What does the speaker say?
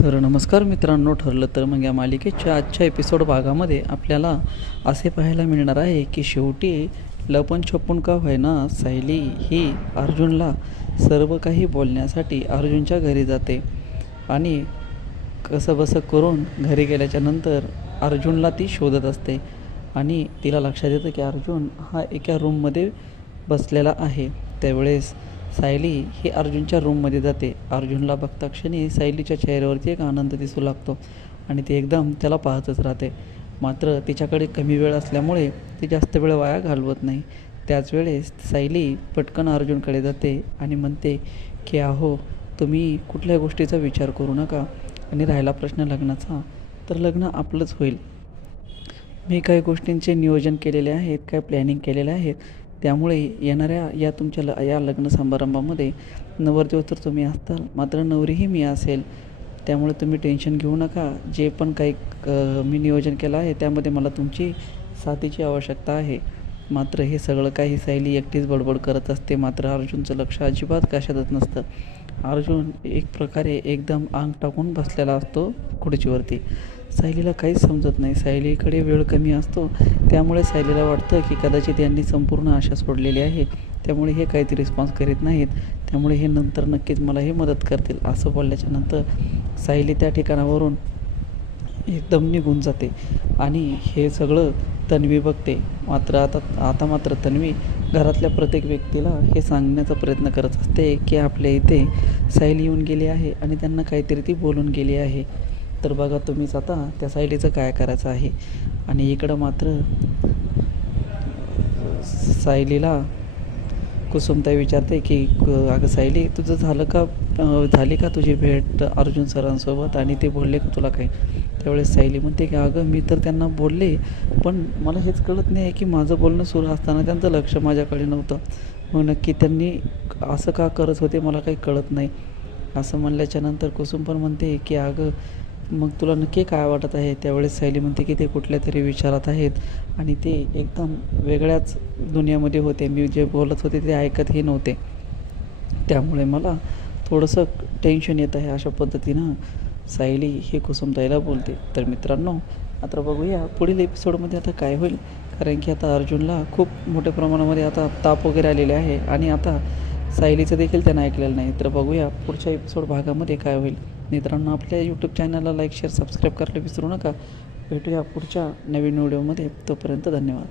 तर नमस्कार मित्रांनो, ठरलं तर मग या मालिकेच्या आजच्या एपिसोड भागामध्ये आपल्याला असे पाहायला मिळणार आहे की शेवटी लपून छपून का होईना सायली ही अर्जुनला सर्व काही बोलण्यासाठी अर्जुनच्या घरी जाते आणि कसंबसं करून घरी गेल्याच्या नंतर अर्जुनला ती शोधत असते आणि तिला लक्षात येतं की अर्जुन हा एका रूममध्ये बसलेला आहे. त्यावेळेस सायली ही अर्जुनच्या रूममध्ये जाते. अर्जुनला बघता क्षणी सायलीच्या चेहऱ्यावरती एक आनंद दिसू लागतो आणि ती एकदम त्याला पाहतच राहते. मात्र तिच्याकडे कमी वेळ असल्यामुळे ती जास्त वेळ वाया घालवत नाही. त्याच वेळेस सायली पटकन अर्जुनकडे जाते आणि म्हणते की अहो, तुम्ही कुठल्या गोष्टीचा विचार करू नका आणि राहिला प्रश्न लग्नाचा, तर लग्न आपलंच होईल. मी काही गोष्टींचे नियोजन केलेले आहेत, काय प्लॅनिंग केलेले आहेत. त्यामुळे येणाऱ्या या तुमच्या या लग्न समारंभामध्ये नवरदेव तर तुम्ही असताल, मात्र नवरीही मी असेल. त्यामुळे तुम्ही टेन्शन घेऊ नका. जे पण काही मी नियोजन केलं आहे त्यामध्ये मला तुमची साथीची आवश्यकता आहे. मात्र हे सगळं काही सायली एकटीच बडबड करत असते. मात्र अर्जुनचं लक्ष अजिबात कशातच नसतं. अर्जुन एक प्रकारे एकदम अंग टाकून बसलेला असतो खुर्चीवरती. सायलीला काहीच समजत नाही. सायलीकडे वेळ कमी असतो, त्यामुळे सायलीला वाटतं की कदाचित यांनी संपूर्ण आशा सोडलेली आहे. त्यामुळे हे काहीतरी रिस्पॉन्स करीत नाहीत, त्यामुळे हे नंतर नक्कीच मला हे मदत करतील. असं बोलल्याच्यानंतर सायली त्या ठिकाणावरून एकदम निघून जाते आणि हे सगळं तन्वी बघते. मात्र आता मात्र तन्वी घरातल्या प्रत्येक व्यक्तीला हे सांगण्याचा प्रयत्न करत असते की आपल्या इथे सायली येऊन गेली आहे आणि त्यांना काहीतरी ती बोलून गेली आहे. तर बघा तुम्हीच आता त्या सायलीचं काय करायचं आहे. आणि इकडं मात्र सायलीला कुसुमताई विचारते की अगं सायली, तुझं झाली का तुझी भेट अर्जुन सरांसोबत आणि ते बोलले का तुला काही? त्यावेळेस सायली म्हणते की अगं मी तर त्यांना बोलले, पण मला हेच कळत नाही आहे की माझं बोलणं सुरू असताना त्यांचं लक्ष माझ्याकडे नव्हतं. मग नक्की त्यांनी असं का करत होते मला काही कळत नाही. असं म्हणल्याच्यानंतर कुसुम पण म्हणते की अगं मग तुला नक्की काय वाटत आहे? त्यावेळेस सायली म्हणते की ते कुठल्या तरी विचारात आहेत आणि ते एकदम वेगळ्याच दुनियामध्ये होते. मी जे बोलत होते ते ऐकतही नव्हते, त्यामुळे मला थोडंसं टेन्शन येत आहे. अशा पद्धतीनं सायली ही कुसुमताईला बोलते. तर मित्रांनो, आता बघूया पुढील एपिसोडमध्ये आता काय होईल. कारण की आता अर्जुनला खूप मोठ्या प्रमाणामध्ये आता ताप वगैरे आलेले आहे आणि आता सायलीचं देखील त्यानं ऐकलेलं नाही. तर बघूया पुढच्या एपिसोड भागामध्ये काय होईल. मित्रांनो, आपल्या यूट्यूब चॅनलला लाईक, शेअर, सबस्क्राईब करायला विसरू नका. भेटूया पुढच्या नवीन व्हिडिओमध्ये. तोपर्यंत धन्यवाद.